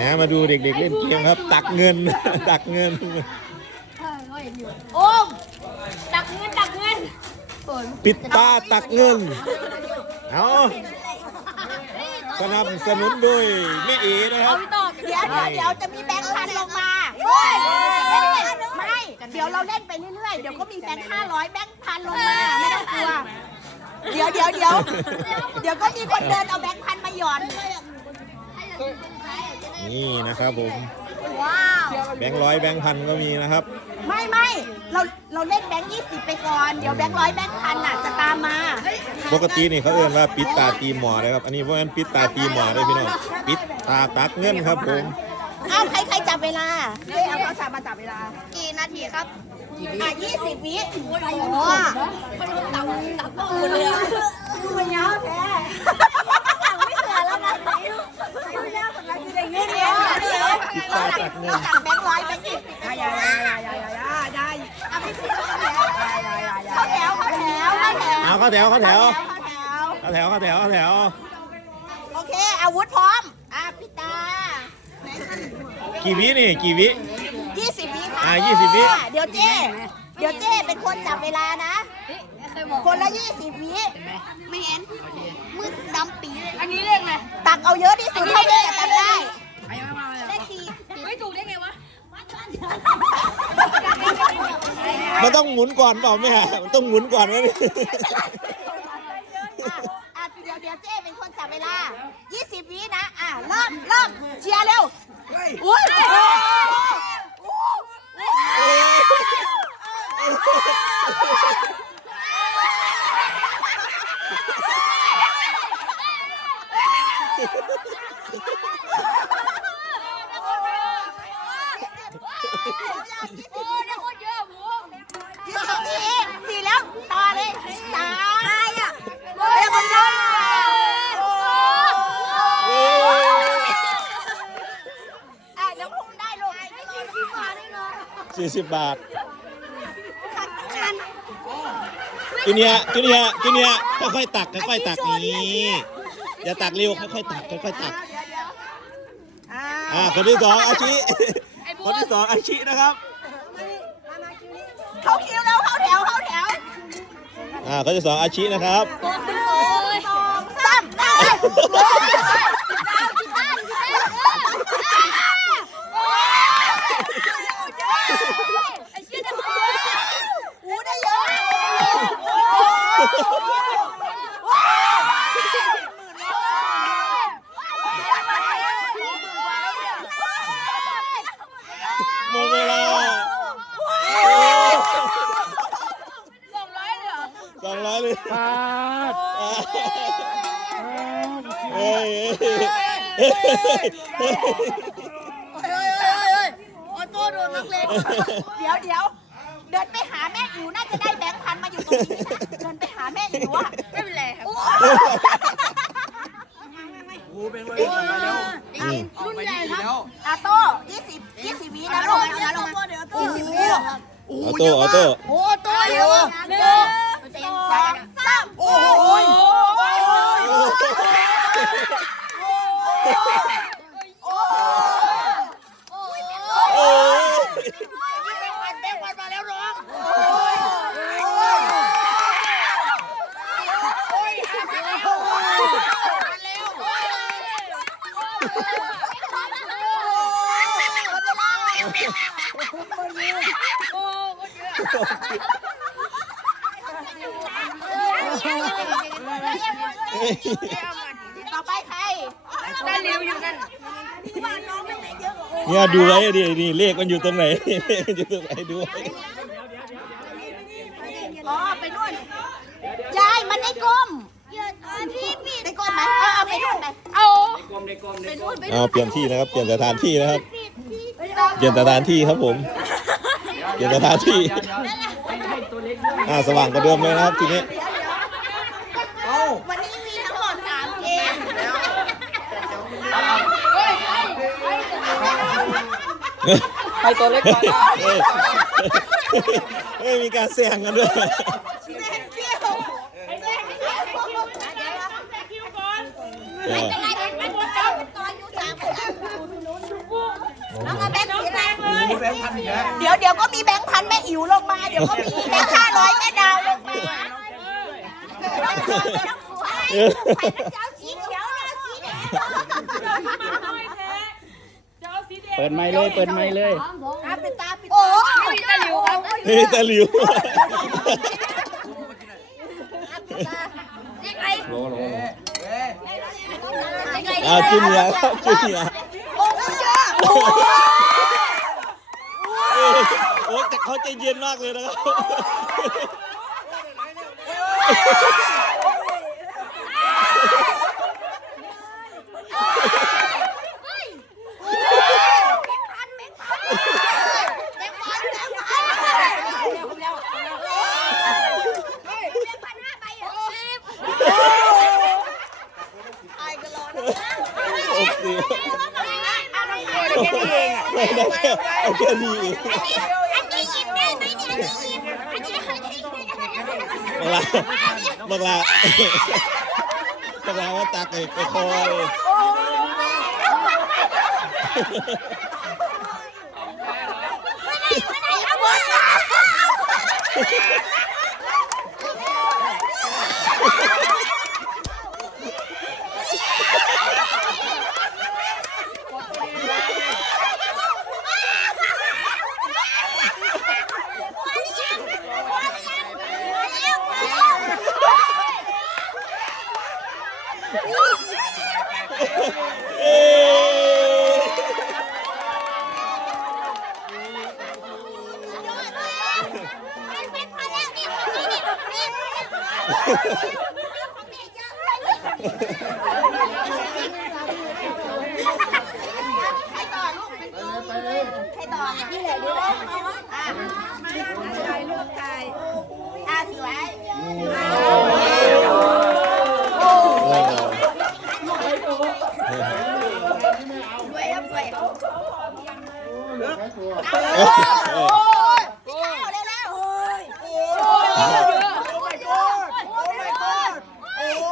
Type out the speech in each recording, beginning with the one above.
นะมาดูเด็กๆเล่นเกมครับ ตักเงิน ตักเงิน โอ้มตักเงินตักเงินปิดตาตักเงิน เอาสนับสนุนโดยแม่เอ๋นะครับพี่ต่อเดี๋ยวเดี๋ยวเดี๋ยวจะมีแบงค์พันลงมาเฮ้ยไม่ เดี๋ยวเราเล่นไปเรื่อยๆ เดี๋ยวก็มีแบงค์ห้าร้อยแบงค์พันลงมา ไม่ต้องกลัว เดี๋ยวเดี๋ยวเดี๋ยวเดี๋ยวก็มีคนเดินเอาแบงค์พันมาหย่อน นี่นะครับผม ว้าว แบงค์ร้อยแบงค์พันก็มีนะครับ ไม่ไม่เราเราเล่นแบงค์ยี่สิบไปก่อน เดี๋ยวแบงค์ร้อยแบงค์พันน่ะจะตามมาปกตินี่เขาเอ่นว่าปิดตาตีหมอนะครับ อันนี้เพราะฉะนั้นปิดตาตีหมอได้พี่น้อง ปิดตาตักเงินครับผม เอาใครใครจับเวลาเฮ้ยเอาเขาจับมาจับเวลา กี่นาทีครับ อะยี่สิบวิโอ้โหตักตักก็อุ่นเลยอะมันยาวแท้ไม่เหลือแล้วนะไม่ยาวสำหรับที่ได้เงินเนี่ย ปิดตาตักเงินจับแบงค์ร้อยแบงค์ยี่สิบอย่าอย่าอย่าอย่าอย่าอย่าเอาไปสิเข้าแถวเข้าแถวเข้าแถวเอาเข้าแถวเข้าแถวเข้าแถวเข้าแถวเข้าแถวเข้าแถวโอเคอาวุธพร้อมอะพี่ตากี่วินี่กี่วิ20วิค่ะอะ20วิเดี๋ยวเจ้เดี๋ยวเจ้เป็นคนจับเวลานะคยบอกคนละ20วิไม่เห็นมืดดำปีเลยอันนี้เรียกไงตักเอาเยอะที่สุดเท่าที่จะตักได้ เลขสี่ไม่ถูกได้ไงวะ มันต้องหมุนก่อนเปล่าแม่มันต้องหมุนก่อนไหมนี่อะอะเดี๋ยวเดี๋ยวเจ้เป็นคนจับเวลา 20 วินะ อะ เริ่มเริ่มเชียร์เร็วอุ้ยโอ้โห โอ้ได้โคตรเยอะผมยี่สิบสี่สี่แล้วต่อเลยสามตายอะเรียบร้อยอะเดี๋ยวคงได้ลูกสี่สิบบาทจูเนียร์จูเนียร์จูเนียค่อยๆตักค่อยๆตักนี่อย่าตักเร็วค่อยๆตักค่อยๆตัก อ่าคนที่สองอาชิ คนที่สองอาชินะครับเข้าคิวแล้วเข้าแถวเข้าแถวอ่าคนที่สองอาชินะครับโอ้ยสองสามได้ ไอ้เชี่ยจะ หูได้เยอะ หมดเวลา สองร้อยเลยเหรอ ส องร้อยเลยปาดเฮ้ยเฮ้ยเฮ้ยเฮ้ยเฮ้ยออโต้โดนนักเลงเดี๋ยวเดี๋ยวเดินไปหาแม่อิ๋วน่าจะได้แบงค์พันมาอยู่ตรงนี้นะเดินไปหาแม่อิ๋วอะไม่เป็นไรครับกูเป็นวัยรุ่นมาแล้วรุ่นใหญ่ครับอาโต้ยี่สิบยี่สิบวินะลูกนะลูกโอ้โหออโต้ออโต้โอ้โต้เยอะหนึ่ง สองสามโอ้โหโอ้ยโอ้ย ต่อไปใครได้เร็วอยู่นั่นเนี่ยดูไว้ดินี่เลขมันอยู่ตรงไหนอยู่ตรงไหนดูไว้อ๋อไปนู่นยายมันได้ก้มได้ก้มไหมเออเอาไปนู่นไปเอาเอาเปลี่ยนที่นะครับ เปลี่ยนสถานที่นะครับ เปลี่ยนสถานที่ครับผม เปลี่ยนสถานที่อ่าสว่างกว่าเดิมเลยนะครับทีนี้นี้มีทั้งหมดสามเกม ไปตัวเล็กก่อนเฮ้ยเฮ้ยมีการเสี่ยงกันด้วยแซงเกี้ยวแซงเกี้ยวเออเป็นไรเป็นคนจับตอนอยู่สามคนน้องเอาแบงค์สีอะไรแบงค์พันอีกแล้วเดี๋ยวเดี๋ยวก็มีแบงค์พันแม่อิ๋วลงมา เดี๋ยวก็มีแบงค์ห้าร้อยแม่ดาวลงมาไม่ต้องกลัวไม่ต้องกลัวใครมันจะเอาสีเขียวนะสีแดง เปิดไม้เลยเปิดไม้เลยอะปิดตาปิดตาโอ้ยตะหลิวครับนี่ตะหลิวยังไงโลโลยังไงอ่าจูเนียร์ครับจูเนียร์โอ้ยเยอะโอ้ยเอ้ยโอ้แต่เขาใจเย็นมากเลยนะครับ โอเคไม่ได้แค่เอาแค่นี้เอง อันนี้หยิบได้ไหมเนี่ยอันนี้หยิบอันนี้ให้ให้ บั กลาบักลาบักลาว่าตักไอ้ไปคอยเอ้ยใครต่อลูกใคร ต่อนี่แหละดูอะใคร ลูกใครอะสวยเอ้โหยพี่ข้าวเร็วๆโอ้ยโอ้ยโอ้ my god โอ้ my god โอ้โห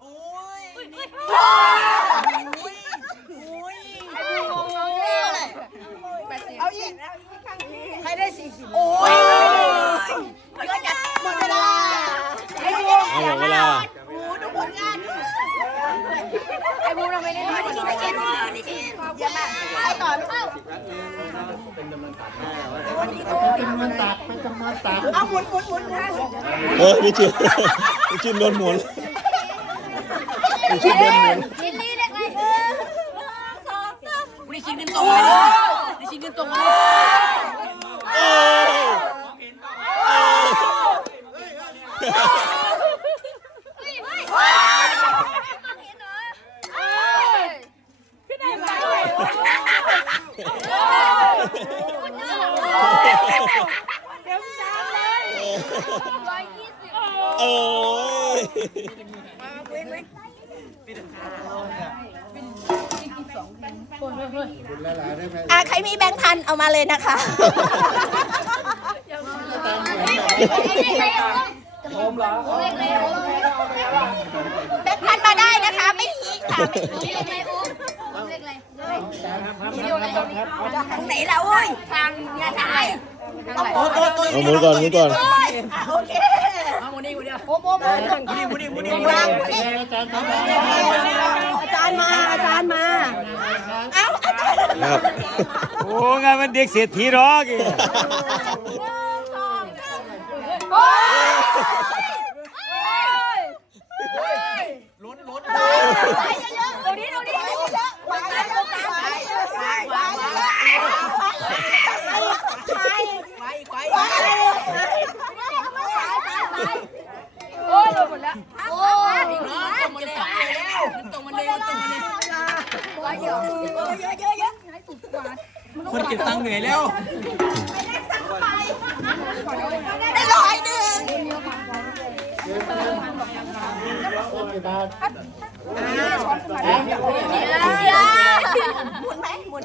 โอ้ยโอ้ยเอาอีกใครได้สี่สิบโอ้ยเยอะจัดหมดเวลาไอ้บู เอาหมดเวลา โอ้ดูผลงาน ไอ้บูเราไม่ได้ดูที่ได้กินได้กินเยอะมากไอ้ต่อลูกเอาหมุนหมุนหมุนหมุนเออพี่จินพี่จินโดนหมุนพี่จินโดนหมุนลิลลี่เด็กเลยหนึ่งสองสามนี่ชิงเงินตรงเลยนี่ชิงเงินตรงเลย เอ้ยเอ้ย ร้อยยี่สิบโอ้ยอะใครมีแบงค์พันเอามาเลยนะคะ แบงค์พันมาได้นะคะ ไม่ทิ้งค่ะไม่ทิ้งเลยโอ้เล็กเลยทางไหนล่ะโอ้ยทางเนี่ยทางไหน เอาหมุนก่อนหมุนก่อน อ้โหมามุนี่มุนี่มุนี่วาอาจารย์มาอาจารย์มาเอ้าอาจารย์ครับโอ้งานมันเด็กเศรษฐีหรอกอีลุ้นล้น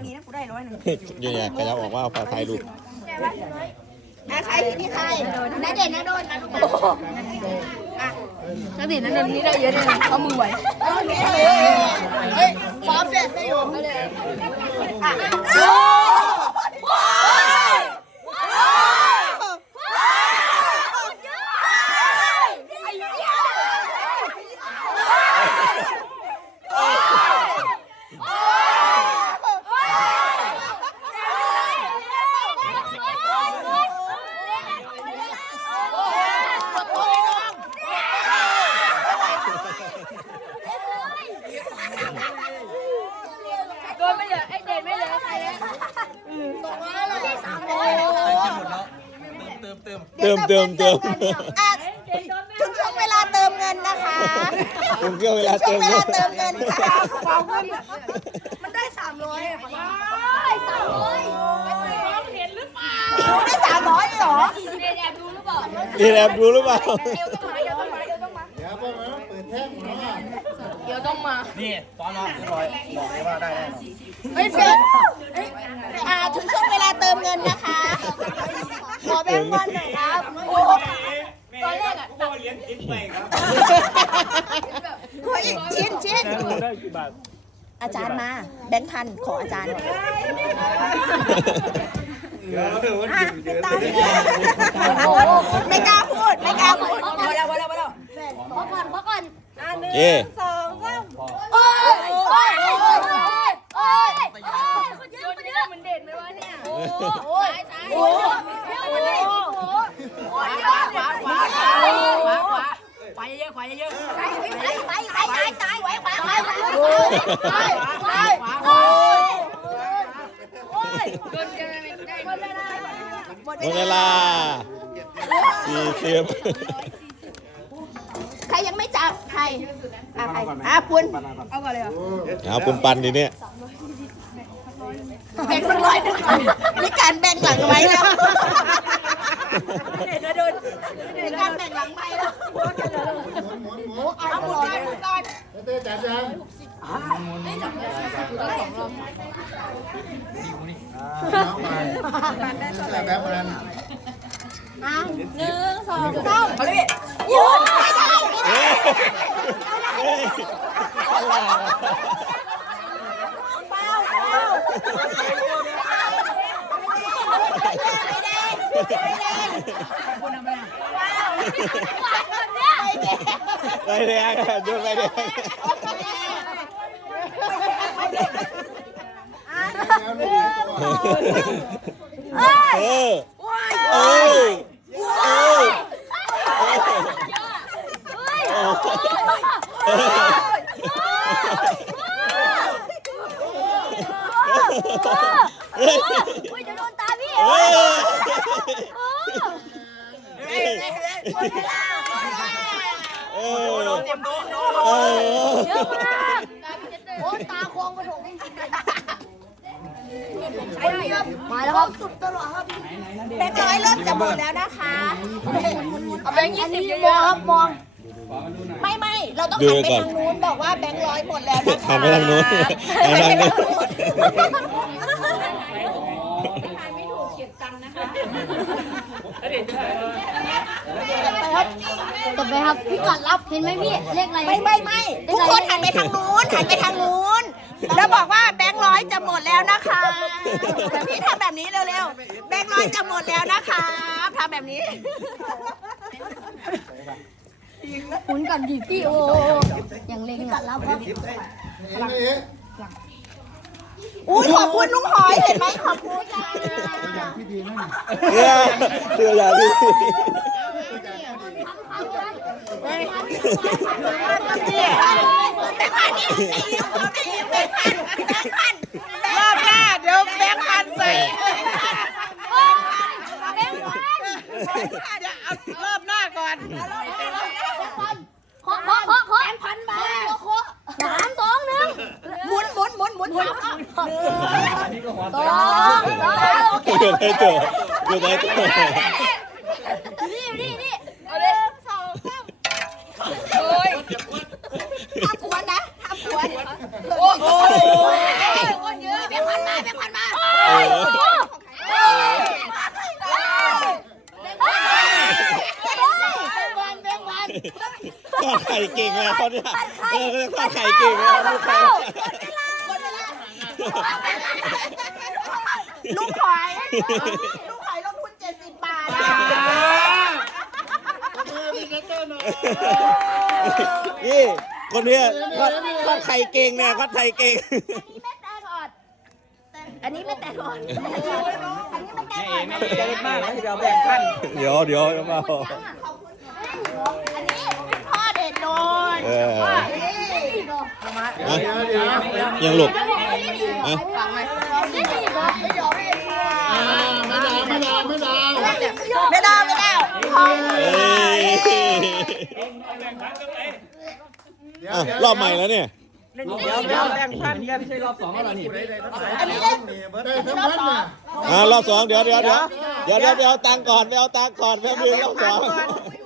างนี้นะกูได้ร้อยหนึ่งเนี่ยเนี่ยก็จะบอกว่าพาถ่ายรูปอะใครที่ใครนาเด่นนาโดนนะลูกนาเด่นนาโดนนี่ได้เยอะเลยเอามือไหวเฮ้ยฟ้าเสร็จได้อยู่โดนไม่เหลือไอ้เด่นไม่เหลือใครเลยตกมาแล้วได้สามร้อย เติ มเติมเติม อะถึงช่วงเวลาเติมเงินนะคะผมเกี่ยวเวลาช่เติวงมเวเงิลานเติมเงินค่ะขอบคุณมันได้สามร้อยได้สามร้อยเห็นหรือเปล่าได้สามร้อยเหรอเด่นแอบดูหรือเปล่านี่แอบดูหรือเปล่าเอวต้องมาเอวต้องมาเอวต้องมาเดี๋ยวพวกเราเปิดแท่งมาเอวต้องมานี่ตอนเราเรียบร้อยบอกเลยว่าได้แน่นอนเฮ้ยเฟรนอ่าถึงช่วงเวลาเติมเงินนะคะ ขอแบงค์วันหน่อยครับโอ้ตอนแรกอะตักขออีกชิ้นชิ้นได้กี่บาทอาจารย์มา แบงค์พันขออาจารย์หน่อยไม่กล้าพูดไม่กล้าพูดพอแล้วพอแล้วพอแล้วพอก่อนพอก่อนเอ๊ะโอ้ยโอ้ยโอ้ยโอ้ยโอ้ยคนเยอะคน เยอะเหมือนเด่นไหมวะเนี่ย โอ้โอ้ยโอ้ยเยอะเลยโอ้โหโอ้ยเยอะขวาขวาขวาขวาขวาขวาเยอะขวาเยอะไปไปไปไปไปไปไปไปไปไปไปขวาโอ้ยโดนกันไม่ได้หมดเวลาหมดเวลาสี่สิบใครยังไม่จับใครอะใครอะปุณเอาคุณปันดีเนี่ย แบ่งสักร้อยหนึ่งหน่อยมีการแบ่งหลังไหมแล้วเดินเดินมีการแบ่งหลังไหมแล้วหมุนหมุนเอาหมุนได้หมุนได้เต้จันจัไดงรต้หแต่แจังหนึ่งสองสามเอาเลยยืนยุด ปแดงอะโดนไปแดงแล้วนี่ตัวเออเออเออเฮ้ย อุ้ยจะโดนตาพี่ เฮ้ย เฮ้ย เออ เตรียมโดนโดน เออ เยอะมากโอ้ตาโคงกระถงมาแล้วครับสุดตลอดครับ แบงค์ร้อยเริ่มจะหมดแล้วนะคะเอาแบงค์ยี่สิบมองครับมอง ไม่ไม่เราต้องหันไปทางนู้นบอกว่าแบงค์ร้อยหมดแล้วนะคะหันไปทางนู้นหันไปทางนู้นต่อไปครับพี่กัดรับเห็นไหมพี่เลขอะไรไม่ไม่ไม่ทุกคนหันไปทางนู้นหันไปทางนู้น แล้วบอกว่าแบงค์ร้อยจะหมดแล้วนะคะพี่ทำแบบนี้เร็วๆแบงค์ร้อยจะหมดแล้วนะคะทำแบบนี้หมุนก่อนดิพี่โอ้ยังเล็งกัดรับครับเห็นไหมเอ๊ะอุ้ยขอบคุณลุงหอยเห็นไหมขอบคุณค่ะอย่างที่ดีนั่นเนี่ยเสื้ออย่างที่ รอบหน้าเดี๋ยวแบงค์พันใส่รอเดี๋ยวเอารอบหน้าก่อนอยู่ไหนตัวอยู่ไหนตัว ทอดไข่เก่งเลยเขาเนี่ยเออทอดไข่เก่งเลยลูกไข่ลูกขอยลูกขอยลงทุนเจ็ดสิบบาทอะนี่คนเนี้ยทอดทอดไข่เก่งเนี่ยทอดไข่เก่งอันนี้ไม่แตกอ่อนอันนี้ไม่แตกอ่อนอันนี้ไม่แตกอ่อนใจมากนะที่เราแบ่งพันเดี๋ยวเดี๋ยวเดี๋ยวมาอั เดี๋ยวเดี๋ยวยังหลบอะอ่าไม่ดาวไม่ดาวไม่ดาวไม่ได้ไม่ได้พ่อเอ้ยเดี๋ยวอะเดี๋ยวรอบใหม่แล้วเนี่ย เดี๋ยวเดี๋ยวแบ่งพันกันไม่ใช่รอบสองแล้วนี่อันนี้เล่นได้ทั้งนั้นน่ะอ่ารอบสองเดี๋ยวเดี๋ยวเดี๋ยวเดี๋ยวเดี๋ยวไปเอาตังค์ก่อนไปเอาตังค์ก่อนแป๊บนึงรอบสองร